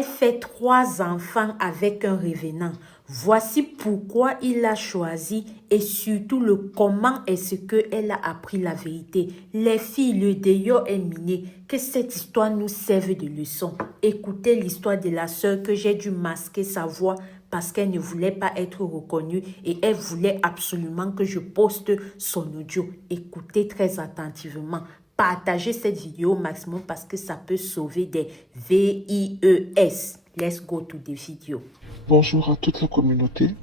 Elle fait 3 enfants avec un revenant. Voici pourquoi il l'a choisi et surtout le comment est-ce qu'elle a appris la vérité. Les filles, le dehors est miné. Que cette histoire nous serve de leçon. Écoutez l'histoire de la sœur que j'ai dû masquer sa voix parce qu'elle ne voulait pas être reconnue et elle voulait absolument que je poste son audio. Écoutez très attentivement. Partagez cette vidéo au maximum parce que ça peut sauver des VIES. Let's go to the video. Bonjour à toute la communauté.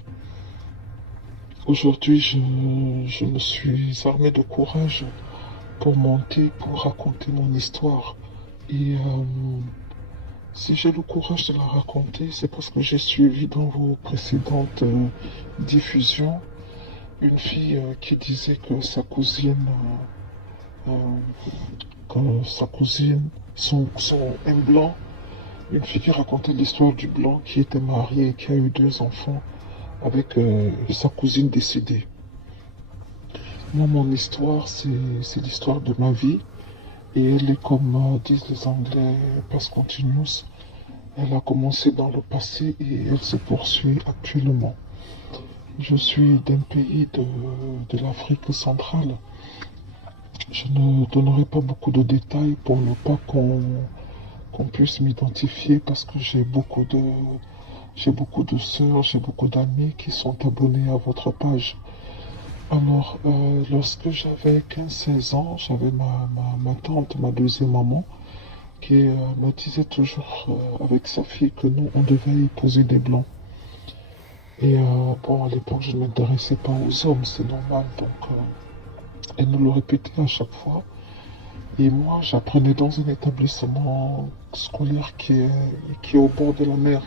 Aujourd'hui, je me suis armé de courage pour monter, pour raconter mon histoire. Et si j'ai le courage de la raconter, c'est parce que j'ai suivi dans vos précédentes diffusions une fille qui disait que sa cousine, un blanc, une fille qui racontait l'histoire du blanc qui était marié et qui a eu 2 enfants avec sa cousine décédée. Moi, mon histoire, c'est l'histoire de ma vie. Et elle est, comme disent les Anglais, past continuous. Elle a commencé dans le passé et elle se poursuit actuellement. Je suis d'un pays de l'Afrique centrale. Je ne donnerai pas beaucoup de détails pour ne pas qu'on puisse m'identifier parce que j'ai beaucoup de sœurs, j'ai beaucoup d'amis qui sont abonnés à votre page. Alors, lorsque j'avais 15-16 ans, j'avais ma tante, ma deuxième maman, qui me disait toujours avec sa fille que nous, on devait épouser des blancs. Et bon, à l'époque, je ne m'intéressais pas aux hommes, c'est normal. Donc, elle nous le répétait à chaque fois. Et moi, j'apprenais dans un établissement scolaire qui est au bord de la mer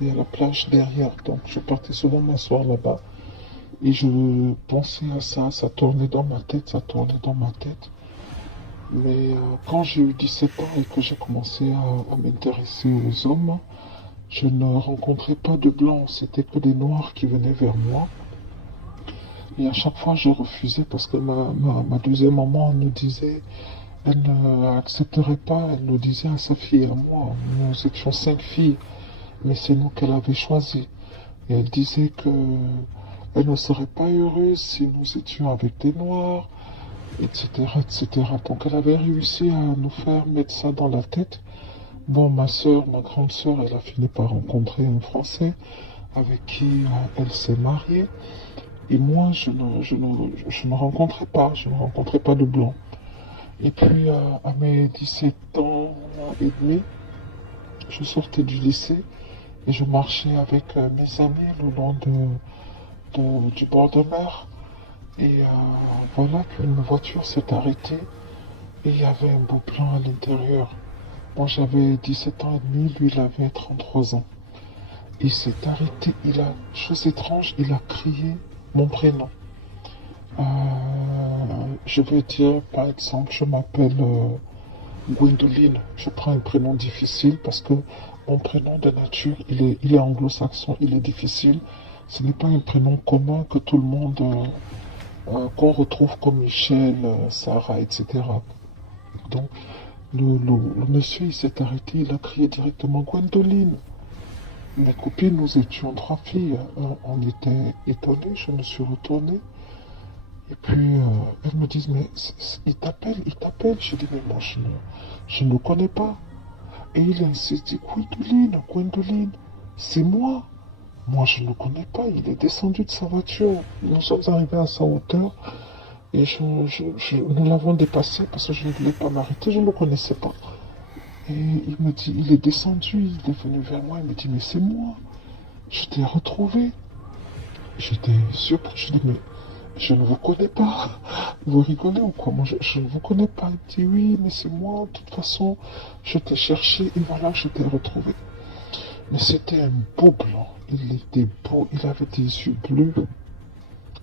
et à la plage derrière. Donc, je partais souvent m'asseoir là-bas. Et je pensais à ça, ça tournait dans ma tête, ça tournait dans ma tête. Mais quand j'ai eu 17 ans et que j'ai commencé à m'intéresser aux hommes, je ne rencontrais pas de blancs, c'était que des noirs qui venaient vers moi. Et à chaque fois, je refusais parce que ma deuxième maman nous disait, elle n'accepterait pas, elle nous disait à sa fille et à moi, nous étions 5 filles, mais c'est nous qu'elle avait choisies. Et elle disait que elle ne serait pas heureuse si nous étions avec des noirs, etc., etc. Donc elle avait réussi à nous faire mettre ça dans la tête. Bon, ma grande sœur, elle a fini par rencontrer un Français avec qui elle s'est mariée. Et moi, je ne rencontrais pas de blanc. Et puis, à mes 17 ans et demi, je sortais du lycée et je marchais avec mes amis le long du bord de mer. Et voilà qu'une voiture s'est arrêtée et il y avait un beau blanc à l'intérieur. Moi, j'avais 17 ans et demi, lui, il avait 33 ans. Il s'est arrêté, chose étrange, il a crié mon prénom. Je veux dire, par exemple, je m'appelle Gwendoline. Je prends un prénom difficile parce que mon prénom de nature, il est anglo-saxon, il est difficile. Ce n'est pas un prénom commun que tout le monde, qu'on retrouve comme Michel, Sarah, etc. Donc, le monsieur, il s'est arrêté, il a crié directement Gwendoline. Mes copines, nous étions 3 filles. On était étonnés, je me suis retourné. Et puis, elles me disent, mais il t'appelle. Je dis, mais moi, je ne le connais pas. Et il insiste, dit, Gwendoline, c'est moi. Moi, je ne le connais pas. Il est descendu de sa voiture. Nous sommes arrivés à sa hauteur. Et nous l'avons dépassé parce que je ne voulais pas m'arrêter. Je ne le connaissais pas. Et il me dit, il est descendu. Il est venu vers moi. Il me dit, mais c'est moi. Je t'ai retrouvé. J'étais surpris. Je dis, mais je ne vous connais pas. Vous rigolez ou quoi? Moi, je ne vous connais pas. Il dit, oui, mais c'est moi. De toute façon, je t'ai cherché et voilà, je t'ai retrouvé. Mais c'était un beau blanc. Il était beau. Il avait des yeux bleus,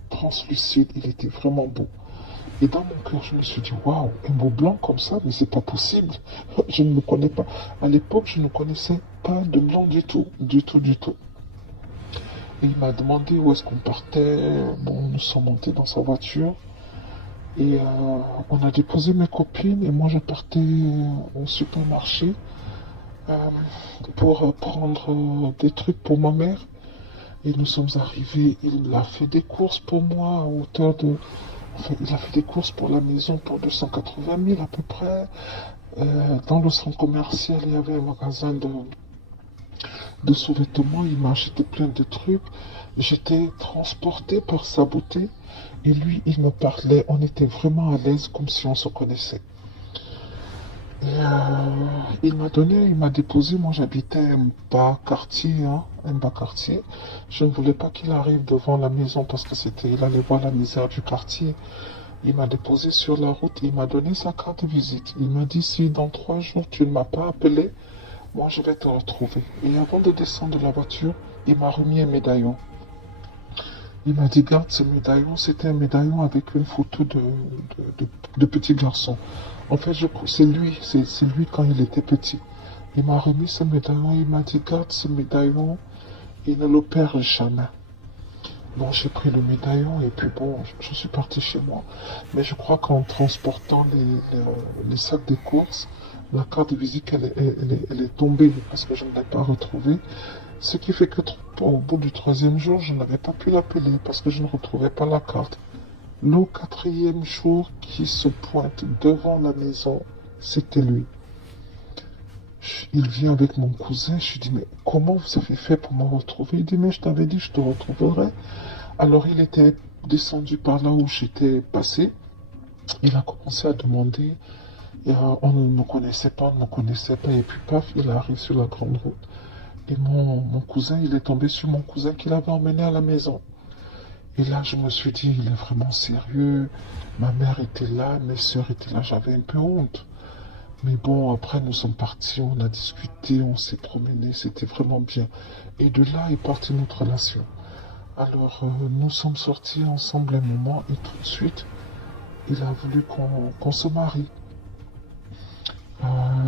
translucides. Il était vraiment beau. Et dans mon cœur, je me suis dit, waouh, un beau blanc comme ça, mais c'est pas possible. Je ne le connais pas. À l'époque, je ne connaissais pas de blanc du tout. Du tout. Et il m'a demandé où est-ce qu'on partait. Bon, nous sommes montés dans sa voiture. Et on a déposé mes copines et moi je partais au supermarché euh, pour prendre des trucs pour ma mère. Et nous sommes arrivés, il a fait des courses pour moi à hauteur de... Enfin, il a fait des courses pour la maison pour 280 000 à peu près. Dans le centre commercial, il y avait un magasin de sous-vêtements. Il m'a acheté plein de trucs. J'étais transporté par sa beauté. Et lui, il me parlait. On était vraiment à l'aise comme si on se connaissait. Et il m'a donné, il m'a déposé. Moi, j'habitais un bas quartier, hein, un bas quartier. Je ne voulais pas qu'il arrive devant la maison parce que il allait voir la misère du quartier. Il m'a déposé sur la route. Il m'a donné sa carte de visite. Il m'a dit si dans 3 jours tu ne m'as pas appelé, moi je vais te retrouver. Et avant de descendre de la voiture, il m'a remis un médaillon. Il m'a dit, garde ce médaillon. C'était un médaillon avec une photo de petit garçon. En fait, c'est lui, c'est lui quand il était petit. Il m'a remis ce médaillon. Il m'a dit, garde ce médaillon et ne le perds jamais. Bon, j'ai pris le médaillon et puis bon, je suis parti chez moi. Mais je crois qu'en transportant les sacs de courses, la carte de visite, elle est tombée parce que je ne l'ai pas retrouvée. Ce qui fait que au bout du 3e jour, je n'avais pas pu l'appeler parce que je ne retrouvais pas la carte. Le 4e jour qui se pointe devant la maison, c'était lui. Il vient avec mon cousin, je lui dis, mais comment vous avez fait pour me retrouver? Il dit, mais je t'avais dit, je te retrouverai. Alors il était descendu par là où j'étais passé. Il a commencé à demander, et, on ne me connaissait pas, et puis paf, il arrive sur la grande route. Et mon cousin, il est tombé sur mon cousin qu'il avait emmené à la maison. Et là, je me suis dit, il est vraiment sérieux. Ma mère était là, mes soeurs étaient là, j'avais un peu honte. Mais bon, après, nous sommes partis, on a discuté, on s'est promené, c'était vraiment bien. Et de là est partie notre relation. Alors, nous sommes sortis ensemble un moment et tout de suite, il a voulu qu'on se marie.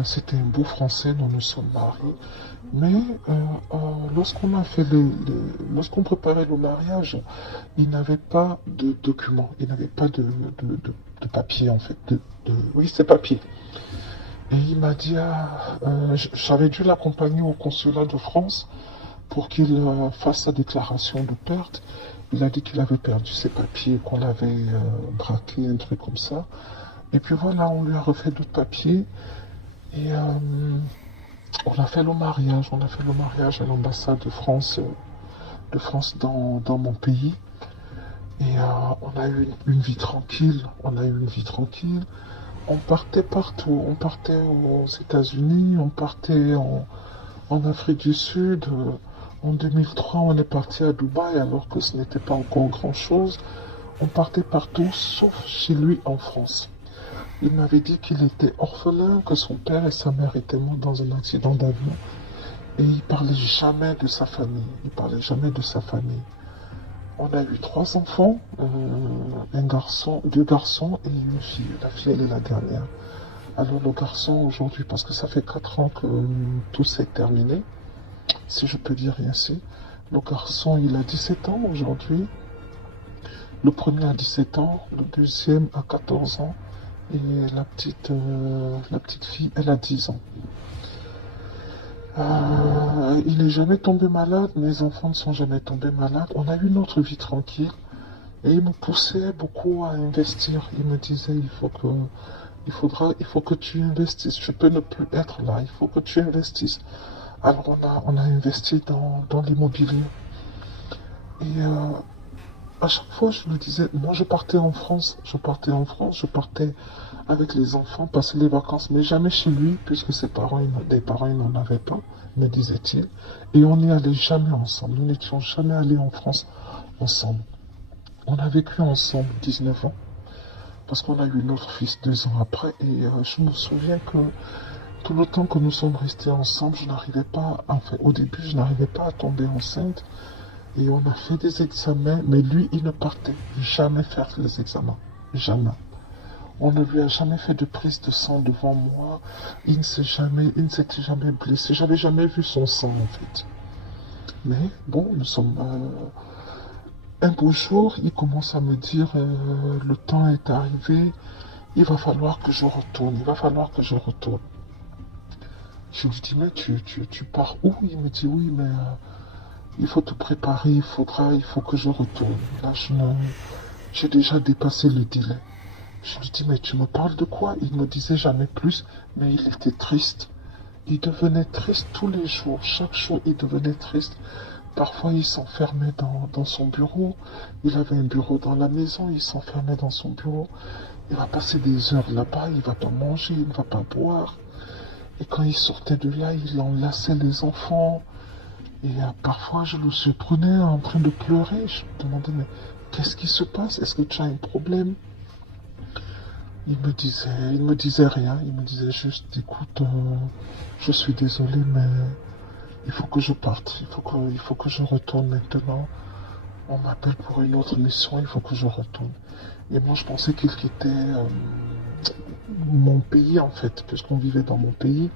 C'était un beau français, nous nous sommes mariés. Mais lorsqu'on préparait le mariage, il n'avait pas de documents, il n'avait pas de papier en fait. Oui, c'est papier. Et il m'a dit, j'avais dû l'accompagner au consulat de France pour qu'il fasse sa déclaration de perte. Il a dit qu'il avait perdu ses papiers, qu'on l'avait braqué, un truc comme ça. Et puis voilà, on lui a refait d'autres papiers. Et on a fait le mariage. On a fait le mariage à l'ambassade de France dans mon pays. Et on a eu une vie tranquille. On a eu une vie tranquille. On partait partout. On partait aux États-Unis, on partait en Afrique du Sud. En 2003, on est parti à Dubaï alors que ce n'était pas encore grand-chose. On partait partout sauf chez lui en France. Il m'avait dit qu'il était orphelin, que son père et sa mère étaient morts dans un accident d'avion. Et il parlait jamais de sa famille. Il parlait jamais de sa famille. On a eu 3 enfants, un garçon, 2 garçons et une fille. La fille, elle est la dernière. Alors le garçon aujourd'hui, parce que ça fait 4 ans que tout s'est terminé, si je peux dire ainsi, le garçon, il a 17 ans aujourd'hui. Le premier a 17 ans, le deuxième a 14 ans et la petite fille, elle a 10 ans. Il n'est jamais tombé malade, mes enfants ne sont jamais tombés malades. On a eu notre vie tranquille et il me poussait beaucoup à investir. Il me disait il faut que tu investisses. Je peux ne plus être là, il faut que tu investisses. Alors on a investi dans l'immobilier. Et à chaque fois, je me disais, moi je partais en France, je partais avec les enfants, passer les vacances, mais jamais chez lui, puisque des parents, ils n'en avaient pas, me disait-il. Et on n'y allait jamais ensemble, nous n'étions jamais allés en France ensemble. On a vécu ensemble 19 ans, parce qu'on a eu notre fils 2 ans après, et je me souviens que tout le temps que nous sommes restés ensemble, au début, je n'arrivais pas à tomber enceinte. Et on a fait des examens, mais lui, il ne partait jamais faire les examens. Jamais. On ne lui a jamais fait de prise de sang devant moi. Il ne s'était jamais blessé. J'avais jamais vu son sang, en fait. Mais bon, un beau jour, il commence à me dire, le temps est arrivé, il va falloir que je retourne. Je lui dis, mais tu pars où? Il me dit, oui, mais il faut te préparer, il faut que je retourne. Là, j'ai déjà dépassé le délai. Je lui dis, mais tu me parles de quoi? Il me disait jamais plus, mais il était triste. Il devenait triste tous les jours. Chaque jour, il devenait triste. Parfois, il s'enfermait dans son bureau. Il avait un bureau dans la maison. Il s'enfermait dans son bureau. Il va passer des heures là-bas. Il ne va pas manger. Il ne va pas boire. Et quand il sortait de là, il enlaçait les enfants. Et parfois, je le surprenais en train de pleurer. Je me demandais, mais qu'est-ce qui se passe? Est-ce que tu as un problème? Il me disait rien. Il me disait juste, écoute, je suis désolé, mais il faut que je parte. Il faut que je retourne maintenant. On m'appelle pour une autre mission. Il faut que je retourne. Et moi, je pensais qu'il quittait mon pays, en fait, puisqu'on vivait dans mon pays,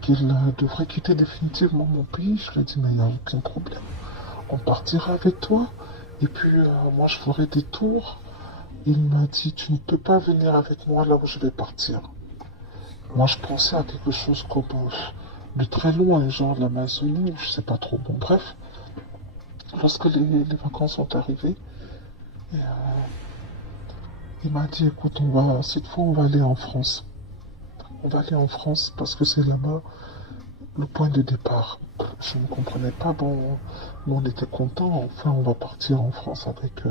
qu'il devrait quitter définitivement mon pays. Je lui ai dit, mais il n'y a aucun problème. On partira avec toi. Et puis, moi, je ferai des tours. Il m'a dit, tu ne peux pas venir avec moi là où je vais partir. Moi, je pensais à quelque chose comme de très loin, genre l'Amazonie, ou je sais pas trop. Bon, bref, lorsque les vacances sont arrivées, et, il m'a dit, écoute, cette fois, on va aller en France. On va aller en France parce que c'est là-bas le point de départ. Je ne comprenais pas, bon, nous on était contents, enfin, on va partir en France avec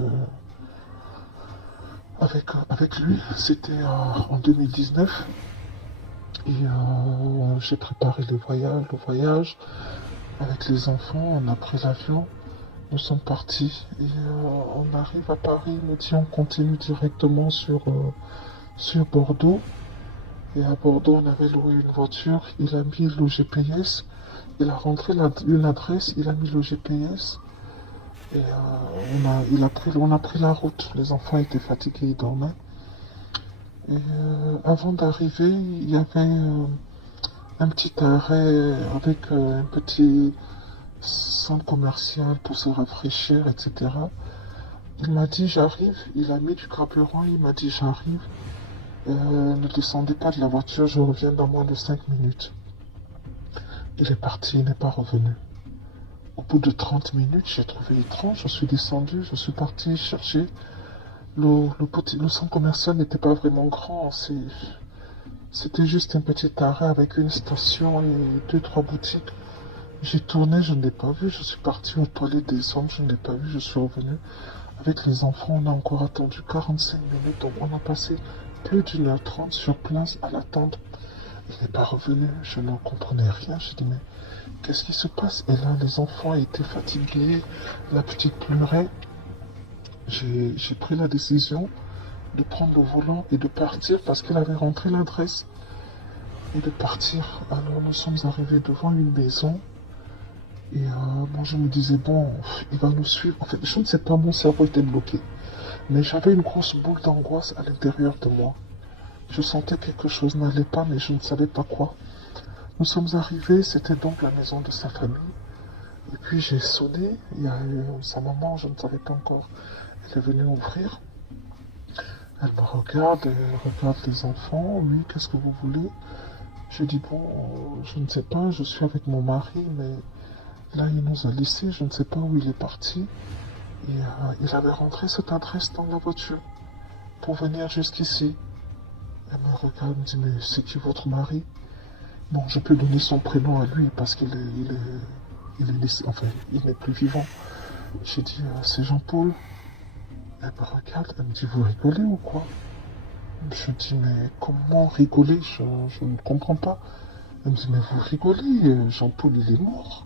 lui. C'était en 2019. Et j'ai préparé le voyage avec les enfants. On a pris l'avion, nous sommes partis. Et on arrive à Paris. Il me dit on continue directement sur Bordeaux. Et à Bordeaux, on avait loué une voiture. Il a mis le GPS. Il a rentré une adresse. Il a mis le GPS. Et on a pris la route. Les enfants étaient fatigués, ils dormaient. Et avant d'arriver, il y avait un petit arrêt avec un petit centre commercial pour se rafraîchir, etc. Il m'a dit j'arrive, il a mis du carburant, il m'a dit j'arrive. Ne descendez pas de la voiture, je reviens dans moins de 5 minutes. Il est parti, il n'est pas revenu. Au bout de 30 minutes, j'ai trouvé étrange, je suis descendu, je suis parti chercher. Le centre commercial n'était pas vraiment grand, c'était juste un petit arrêt avec une station et 2-3 boutiques. J'ai tourné, je ne l'ai pas vu, je suis parti aux toilettes des hommes, je ne l'ai pas vu, je suis revenu. Avec les enfants, on a encore attendu 45 minutes, donc on a passé plus d'1h30 sur place à l'attendre. Il n'est pas revenu, je ne comprenais rien, j'ai dit mais qu'est-ce qui se passe? Et là, les enfants étaient fatigués, la petite pleurait. J'ai pris la décision de prendre le volant et de partir parce qu'il avait rentré l'adresse et de partir. Alors nous sommes arrivés devant une maison et moi je me disais bon, il va nous suivre. En fait, je ne sais pas, mon cerveau était bloqué. Mais j'avais une grosse boule d'angoisse à l'intérieur de moi. Je sentais que quelque chose n'allait pas, mais je ne savais pas quoi. Nous sommes arrivés, c'était donc la maison de sa famille. Et puis j'ai sonné, il y a eu sa maman, je ne savais pas encore. Elle est venue ouvrir. Elle me regarde, elle regarde les enfants. Oui, qu'est-ce que vous voulez? Je dis, bon, je ne sais pas, je suis avec mon mari, mais là, il nous a laissés, je ne sais pas où il est parti. Et il avait rentré cette adresse dans la voiture pour venir jusqu'ici. Elle me regarde, me dit, mais c'est qui votre mari? Bon, je peux donner son prénom à lui parce qu'il est laissé, enfin, il n'est plus vivant. J'ai dit, c'est Jean-Paul. Elle me regarde, elle me dit, vous rigolez ou quoi? Je dis, mais comment rigoler? Je ne comprends pas. Elle me dit, mais vous rigolez, Jean-Paul, il est mort.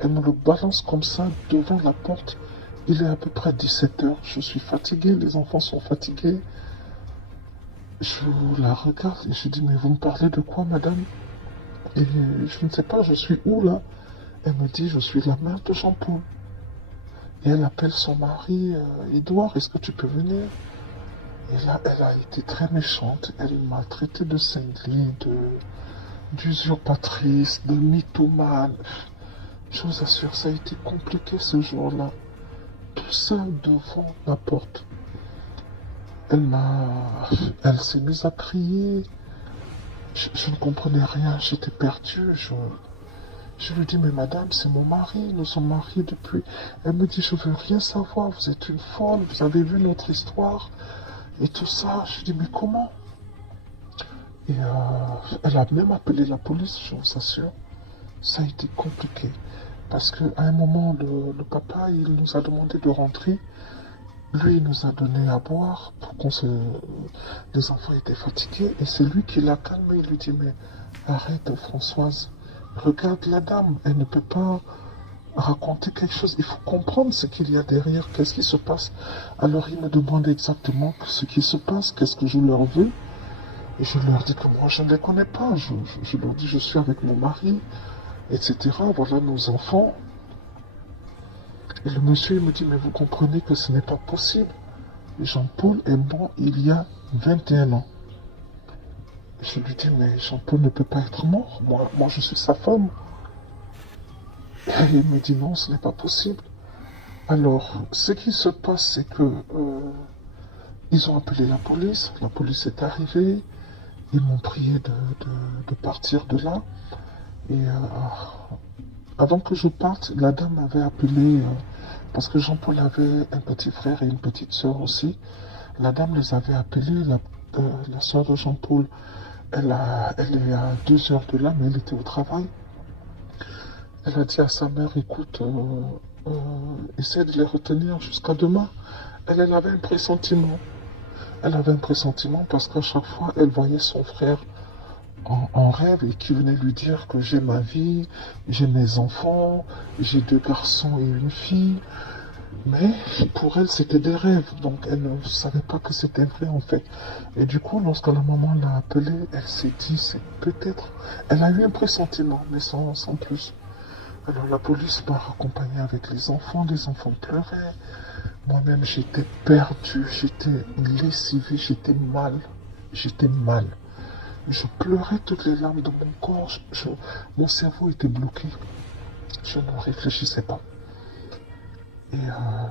Elle me le balance comme ça devant la porte. Il est à peu près 17h. Je suis fatigué, les enfants sont fatigués. Je la regarde et je dis, mais vous me parlez de quoi, madame? Et je ne sais pas, je suis où là? Elle me dit, je suis la mère de Jean-Paul. Et elle appelle son mari, Edouard, est-ce que tu peux venir? Et là, elle a été très méchante. Elle m'a traité de cinglé, d'usurpatrice, de mythomane. Je vous assure, ça a été compliqué ce jour-là. Tout ça devant la porte. Elle s'est mise à crier. Je ne comprenais rien, j'étais perdu. Je lui dis, mais madame, c'est mon mari, nous sommes mariés depuis. Elle me dit, je veux rien savoir, vous êtes une folle, vous avez vu notre histoire et tout ça. Je lui dis, mais comment? Et elle a même appelé la police, je vous assure. Ça a été compliqué. Parce qu'à un moment, le papa, il nous a demandé de rentrer. Lui, il nous a donné à boire pour qu'on se... Les enfants étaient fatigués. Et c'est lui qui l'a calmé. Il lui dit, mais arrête, Françoise. Regarde la dame. Elle ne peut pas raconter quelque chose. Il faut comprendre ce qu'il y a derrière. Qu'est-ce qui se passe? Alors, il me demande exactement ce qui se passe. Qu'est-ce que je leur veux? Et je leur dis que moi, je ne les connais pas. Je leur dis, je suis avec mon mari, etc. Voilà nos enfants. Et le monsieur, il me dit, mais vous comprenez que ce n'est pas possible. Jean-Paul est mort il y a 21 ans. Je lui dis, mais Jean-Paul ne peut pas être mort. Moi, je suis sa femme. Et il me dit, non, ce n'est pas possible. Alors, ce qui se passe, c'est que ils ont appelé la police. La police est arrivée. Ils m'ont prié de partir de là. Et avant que je parte, la dame avait appelé, parce que Jean-Paul avait un petit frère et une petite sœur aussi. La dame les avait appelés, la sœur de Jean-Paul, elle est à 2 heures de là, mais elle était au travail. Elle a dit à sa mère, écoute, essaie de les retenir jusqu'à demain. Elle avait un pressentiment. Elle avait un pressentiment parce qu'à chaque fois, elle voyait son frère en rêve et qui venait lui dire que j'ai ma vie, j'ai mes enfants, j'ai 2 garçons et une fille. Mais pour elle, c'était des rêves, donc elle ne savait pas que c'était vrai en fait. Et du coup, lorsque la maman l'a appelée, elle s'est dit, c'est peut-être... Elle a eu un pressentiment, mais sans plus. Alors la police m'a raccompagné avec les enfants pleuraient. Moi-même, j'étais perdu, j'étais lessivé, j'étais mal. Je pleurais toutes les larmes de mon corps. Mon cerveau était bloqué. Je ne réfléchissais pas. Et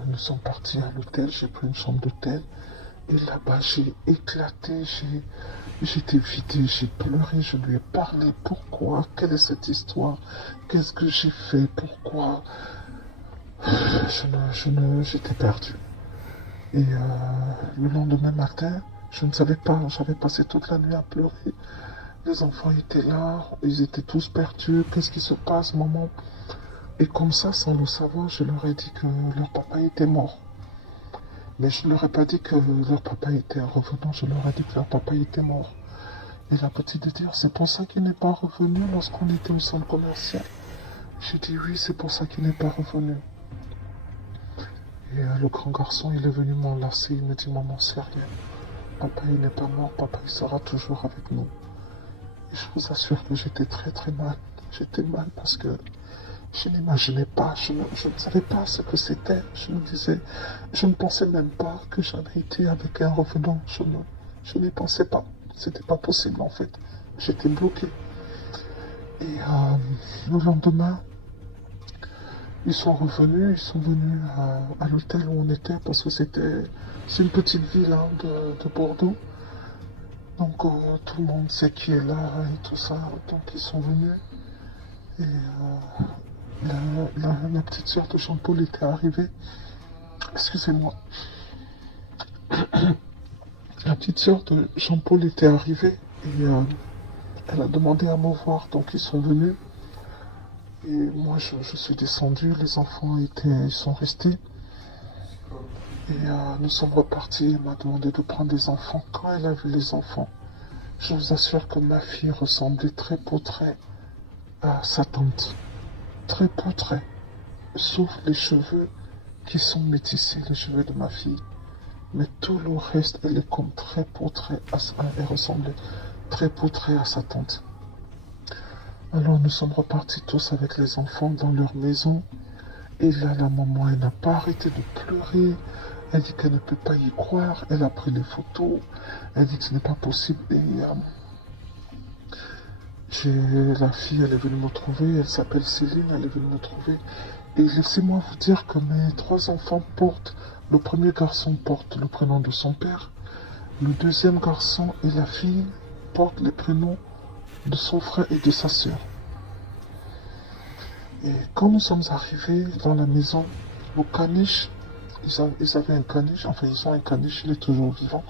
nous sommes partis à l'hôtel. J'ai pris une chambre d'hôtel. Et là-bas, j'ai éclaté. J'étais vidé. J'ai pleuré. Je lui ai parlé. Pourquoi? Quelle est cette histoire? Qu'est-ce que j'ai fait? Pourquoi? J'étais perdu. Et le lendemain matin, je ne savais pas. J'avais passé toute la nuit à pleurer. Les enfants étaient là, ils étaient tous perdus. Qu'est-ce qui se passe, maman? Et comme ça, sans le savoir, je leur ai dit que leur papa était mort. Mais je ne leur ai pas dit que leur papa était un revenant, je leur ai dit que leur papa était mort. Et la petite de dire, c'est pour ça qu'il n'est pas revenu lorsqu'on était au centre commercial. J'ai dit oui, c'est pour ça qu'il n'est pas revenu. Et le grand garçon, il est venu m'enlacer, il me dit, maman, c'est rien. Papa, il n'est pas mort, papa, il sera toujours avec nous. Et je vous assure que j'étais très très mal. J'étais mal parce que je n'imaginais pas, je ne savais pas ce que c'était. Je ne pensais même pas que j'avais été avec un revenant. Je n'y pensais pas. C'était pas possible en fait. J'étais bloqué. Et le lendemain, ils sont venus à l'hôtel où on était parce que c'est une petite ville hein, de Bordeaux. Donc tout le monde sait qui est là et tout ça. Donc ils sont venus. Et la petite sœur de Jean-Paul était arrivée. Excusez-moi. La petite sœur de Jean-Paul était arrivée et elle a demandé à me voir. Donc ils sont venus. Et moi je suis descendu. Les enfants ils sont restés. Et nous sommes repartis. Elle m'a demandé de prendre les enfants. Quand elle a vu les enfants, je vous assure que ma fille ressemblait très pour trait à sa tante. Très pour trait. Sauf les cheveux qui sont métissés, les cheveux de ma fille. Mais tout le reste, elle est comme très pour trait elle ressemblait très pour trait à sa tante. Alors nous sommes repartis tous avec les enfants dans leur maison. Et là, la maman, elle n'a pas arrêté de pleurer. Elle dit qu'elle ne peut pas y croire. Elle a pris les photos. Elle dit que ce n'est pas possible. Et la fille, elle est venue me trouver. Elle s'appelle Céline. Elle est venue me trouver. Et laissez-moi vous dire que mes 3 enfants portent. Le premier garçon porte le prénom de son père. Le deuxième garçon et la fille portent les prénoms de son frère et de sa sœur. Et quand nous sommes arrivés dans la maison, le caniche, ils avaient un caniche, enfin ils ont un caniche, il est toujours vivant.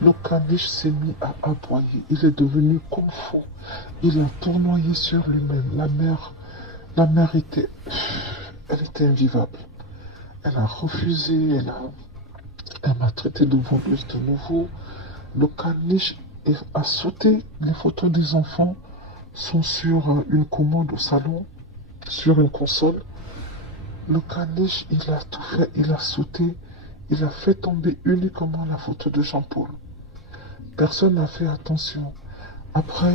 Le caniche s'est mis à aboyer, il est devenu comme fou. Il a tournoyé sur lui-même. La mère elle était invivable. Elle a refusé, elle m'a traité de voleuse de nouveau. Le caniche a sauté. Les photos des enfants sont sur une commode au salon, sur une console. Le caniche, il a tout fait, il a sauté, il a fait tomber uniquement la photo de Jean-Paul. Personne n'a fait attention. Après,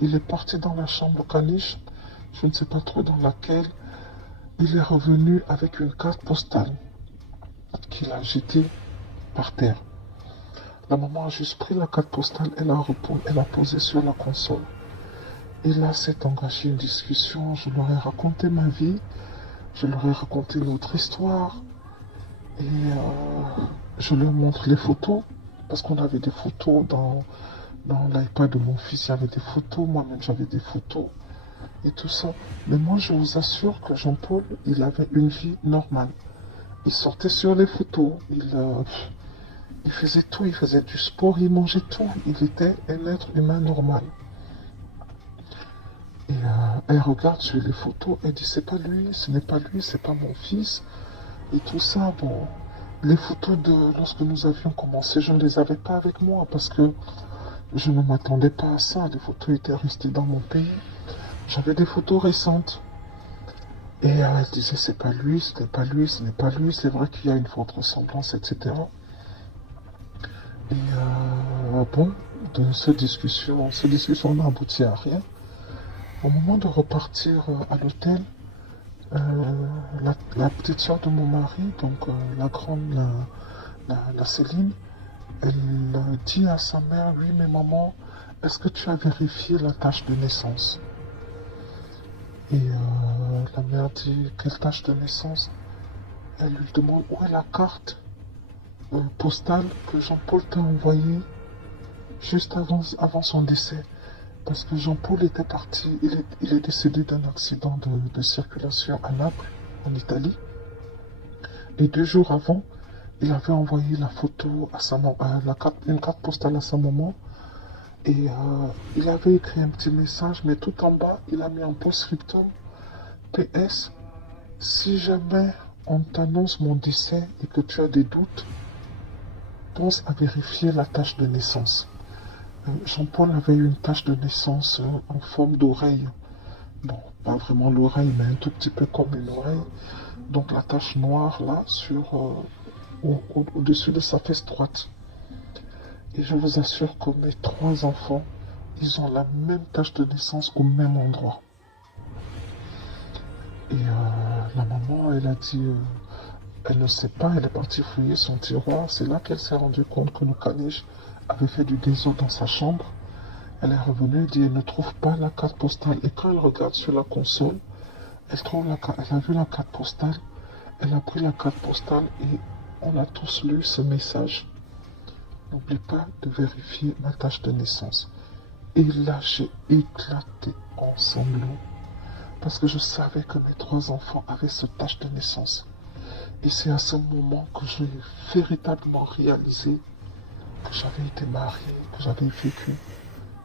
il est parti dans la chambre au caniche, je ne sais pas trop dans laquelle. Il est revenu avec une carte postale qu'il a jetée par terre. La maman a juste pris la carte postale, elle a posé sur la console. Et là, s'est engagée une discussion. Je leur ai raconté ma vie. Je leur ai raconté l'autre histoire. Et je leur montre les photos. Parce qu'on avait des photos dans l'iPad de mon fils. Il y avait des photos. Moi-même, j'avais des photos. Et tout ça. Mais moi, je vous assure que Jean-Paul, il avait une vie normale. Il sortait sur les photos. Il faisait tout. Il faisait du sport. Il mangeait tout. Il était un être humain normal. Et elle regarde sur les photos, elle dit c'est pas lui, ce n'est pas lui, c'est pas mon fils. Et tout ça, bon, les photos de lorsque nous avions commencé, je ne les avais pas avec moi parce que je ne m'attendais pas à ça. Les photos étaient restées dans mon pays. J'avais des photos récentes. Et elle disait c'est pas lui, ce n'est pas lui, ce n'est pas lui. C'est vrai qu'il y a une forte ressemblance, etc. Et bon, de cette discussion n'a abouti à rien. Au moment de repartir à l'hôtel, la petite soeur de mon mari, donc la grande, la Céline, elle dit à sa mère, oui mais maman, est-ce que tu as vérifié la tâche de naissance? Et la mère dit, quelle tâche de naissance? Elle lui demande, où est la carte postale que Jean-Paul t'a envoyée juste avant son décès? Parce que Jean-Paul était parti, il est décédé d'un accident de circulation à Naples, en Italie. Et 2 jours avant, il avait envoyé la photo à sa maman, une carte postale à sa maman. Et il avait écrit un petit message, mais tout en bas, il a mis en post-scriptum, PS, si jamais on t'annonce mon décès et que tu as des doutes, pense à vérifier la tâche de naissance. Jean-Paul avait eu une tache de naissance en forme d'oreille. Bon, pas vraiment l'oreille, mais un tout petit peu comme une oreille. Donc la tache noire là, au-dessus de sa fesse droite. Et je vous assure que mes 3 enfants, ils ont la même tache de naissance au même endroit. Et la maman, elle a dit, elle ne sait pas, elle est partie fouiller son tiroir. C'est là qu'elle s'est rendue compte que le caniche avait fait du désordre dans sa chambre. Elle est revenue et dit, elle ne trouve pas la carte postale. Et quand elle regarde sur la console, elle a vu la carte postale. Elle a pris la carte postale et on a tous lu ce message. N'oublie pas de vérifier ma tâche de naissance. Et là, j'ai éclaté en sanglots. Parce que je savais que mes 3 enfants avaient cette tâche de naissance. Et c'est à ce moment que j'ai véritablement réalisé que j'avais été marié, que j'avais vécu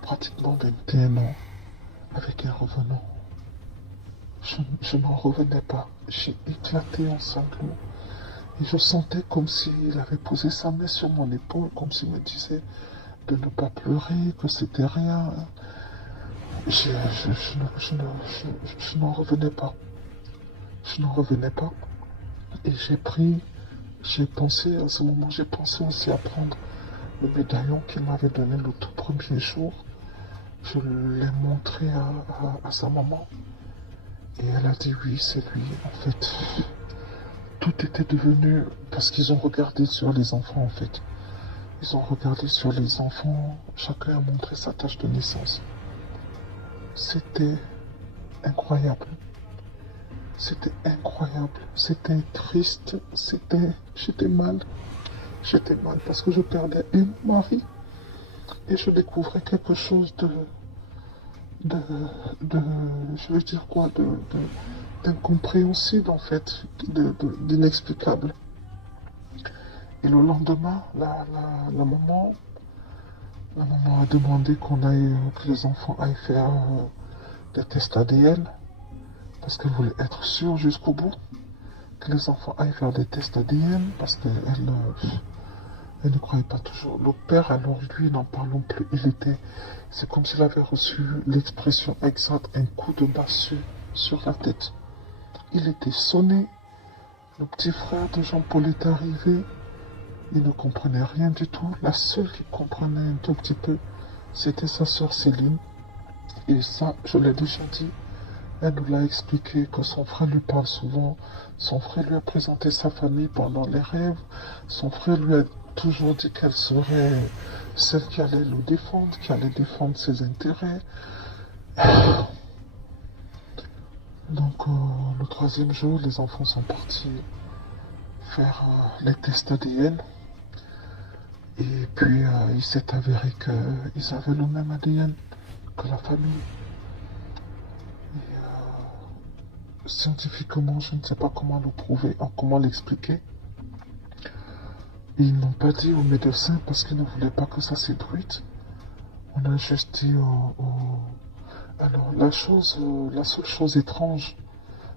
pratiquement 21 ans avec un revenant. Je n'en revenais pas. J'ai éclaté en sanglots. Et je sentais comme s'il avait posé sa main sur mon épaule, comme s'il me disait de ne pas pleurer, que c'était rien. Je n'en revenais pas. Je n'en revenais pas. Et j'ai pensé, à ce moment, j'ai pensé aussi à prendre le médaillon qu'il m'avait donné le tout premier jour. Je l'ai montré à sa maman. Et elle a dit oui, c'est lui. En fait, tout était devenu... Parce qu'ils ont regardé sur les enfants, en fait. Ils ont regardé sur les enfants. Chacun a montré sa tâche de naissance. C'était incroyable. C'était incroyable. C'était triste. J'étais mal. J'étais mal parce que je perdais un mari. Et je découvrais quelque chose de, de je veux dire quoi, d'incompréhensible en fait, d'inexplicable. Et le lendemain, la maman a demandé qu'on aille, que les enfants aillent faire des tests ADN parce qu'elle voulait être sûre jusqu'au bout que les enfants aillent faire des tests ADN parce qu'elle elle ne croyait pas toujours. Le père, alors lui, n'en parlons plus. C'est comme s'il avait reçu l'expression exacte, un coup de massue sur la tête. Il était sonné. Le petit frère de Jean-Paul est arrivé. Il ne comprenait rien du tout. La seule qui comprenait un tout petit peu, c'était sa sœur Céline. Et ça, je l'ai déjà dit, elle nous l'a expliqué que son frère lui parle souvent. Son frère lui a présenté sa famille pendant les rêves. Son frère lui a toujours dit qu'elle serait celle qui allait le défendre, qui allait défendre ses intérêts. Donc, le troisième jour, les enfants sont partis faire les tests ADN. Et puis, il s'est avéré qu'ils avaient le même ADN que la famille. Scientifiquement, je ne sais pas comment le prouver, comment l'expliquer. Ils n'ont pas dit aux médecins parce qu'ils ne voulaient pas que ça s'ébruite. On a juste dit Alors, la seule chose étrange,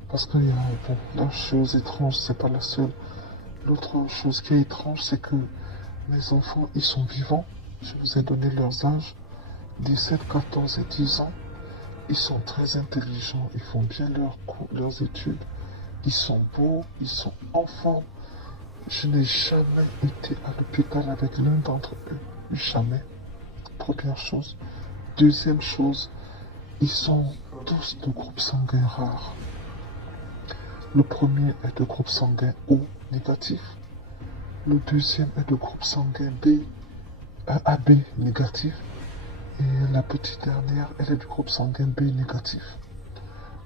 parce que la chose étrange, c'est pas la seule. L'autre chose qui est étrange, c'est que mes enfants, ils sont vivants. Je vous ai donné leurs âges, 17, 14 et 10 ans. Ils sont très intelligents, ils font bien leurs études. Ils sont beaux, ils sont en forme. Je n'ai jamais été à l'hôpital avec l'un d'entre eux. Jamais. Première chose. Deuxième chose, ils sont tous de groupe sanguin rare. Le premier est de groupe sanguin O négatif. Le deuxième est de groupe sanguin AB négatif. Et la petite dernière, elle est du groupe sanguin B négatif.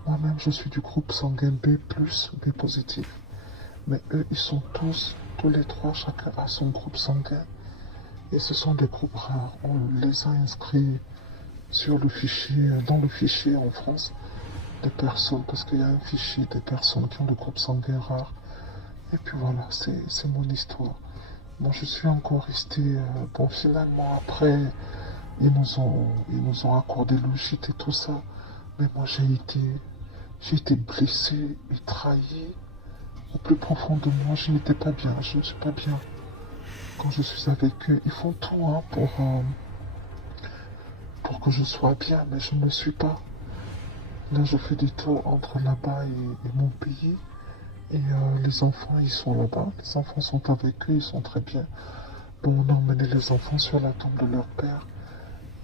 Moi-même, je suis du groupe sanguin B plus B positif. Mais eux, ils sont tous les trois, chacun a son groupe sanguin. Et ce sont des groupes rares. On les a inscrits sur le fichier, dans le fichier en France des personnes, parce qu'il y a un fichier des personnes qui ont le groupe sanguin rare. Et puis voilà, c'est mon histoire. Moi, je suis encore resté, bon, finalement, après, ils nous ont accordé le gîte et tout ça. Mais moi, j'ai été blessé et trahi. Au plus profond de moi, je n'étais pas bien. Je ne suis pas bien. Quand je suis avec eux, ils font tout hein, pour que je sois bien, mais je ne le suis pas. Là, je fais des tours entre là-bas et mon pays. Et les enfants, ils sont là-bas. Les enfants sont avec eux, ils sont très bien. Bon, on a emmené les enfants sur la tombe de leur père.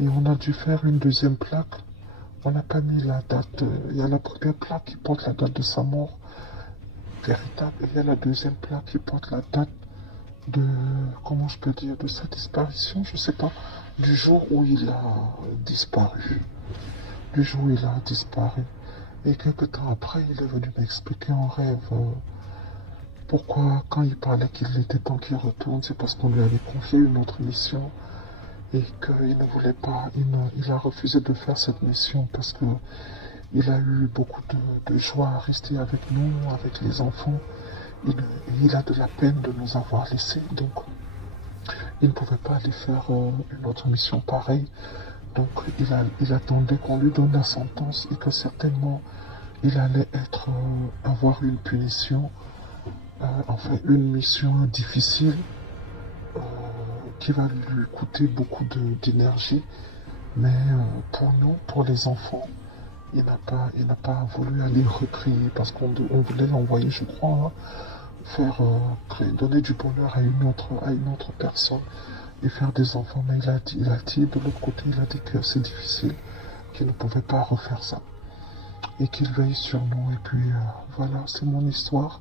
Et on a dû faire une deuxième plaque. On n'a pas mis la date. Il y a la première plaque qui porte la date de sa mort véritable. Et il y a la deuxième plaque qui porte la date de, comment je peux dire, de sa disparition, je sais pas, du jour où il a disparu. Du jour où il a disparu. Et quelques temps après, il est venu m'expliquer en rêve pourquoi, quand il parlait qu'il était temps qu'il retourne, c'est parce qu'on lui avait confié une autre mission et qu'il ne voulait pas, il a refusé de faire cette mission parce que il a eu beaucoup de joie à rester avec nous, avec les enfants. Il a de la peine de nous avoir laissés, donc il ne pouvait pas aller faire une autre mission pareille. Donc il attendait qu'on lui donne la sentence et que certainement il allait avoir une punition, enfin une mission difficile qui va lui coûter beaucoup d'énergie. Mais pour nous, pour les enfants, il n'a pas voulu aller recrier parce qu'on voulait l'envoyer, je crois, hein, donner du bonheur à une autre personne et faire des enfants. Mais il a dit de l'autre côté, il a dit que c'est difficile, qu'il ne pouvait pas refaire ça et qu'il veille sur nous. Et puis voilà, c'est mon histoire.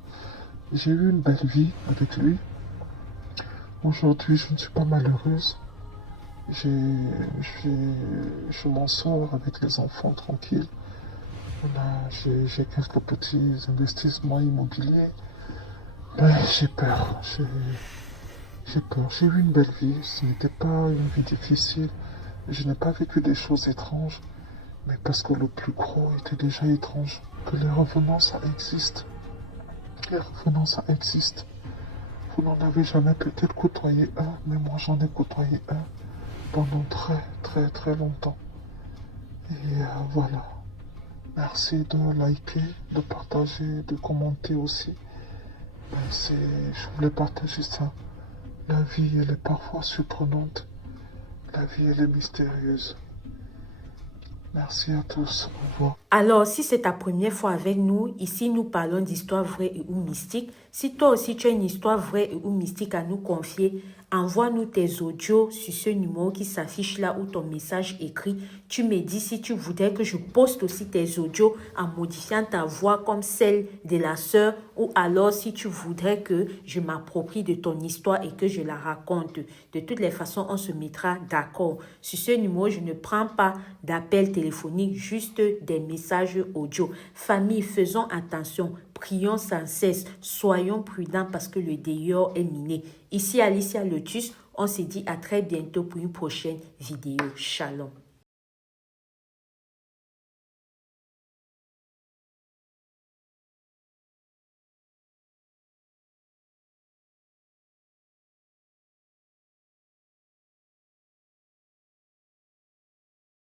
J'ai eu une belle vie avec lui. Aujourd'hui, je ne suis pas malheureuse. Je m'en sors avec les enfants tranquilles. J'ai quelques petits investissements immobiliers. Mais j'ai peur. J'ai peur. J'ai eu une belle vie. Ce n'était pas une vie difficile. Je n'ai pas vécu des choses étranges. Mais parce que le plus gros était déjà étrange. Que les revenants, ça existe. Les revenants, ça existe. Vous n'en avez jamais peut-être côtoyé un, mais moi j'en ai côtoyé un pendant très longtemps. Et voilà. Merci de liker, de partager, de commenter aussi. Je voulais partager ça. La vie, elle est parfois surprenante. La vie, elle est mystérieuse. Merci à tous. Au revoir. Alors, si c'est ta première fois avec nous, ici nous parlons d'histoires vraies et ou mystiques. Si toi aussi tu as une histoire vraie et ou mystique à nous confier, envoie-nous tes audios sur ce numéro qui s'affiche là ou ton message écrit. Tu me dis si tu voudrais que je poste aussi tes audios en modifiant ta voix comme celle de la sœur, ou alors si tu voudrais que je m'approprie de ton histoire et que je la raconte. De toutes les façons, on se mettra d'accord. Sur ce numéro, je ne prends pas d'appel téléphonique, juste des messages audio. Famille, faisons attention. Prions sans cesse, soyons prudents parce que le dehors est miné. Ici Alicia Lotus, on se dit à très bientôt pour une prochaine vidéo. Shalom.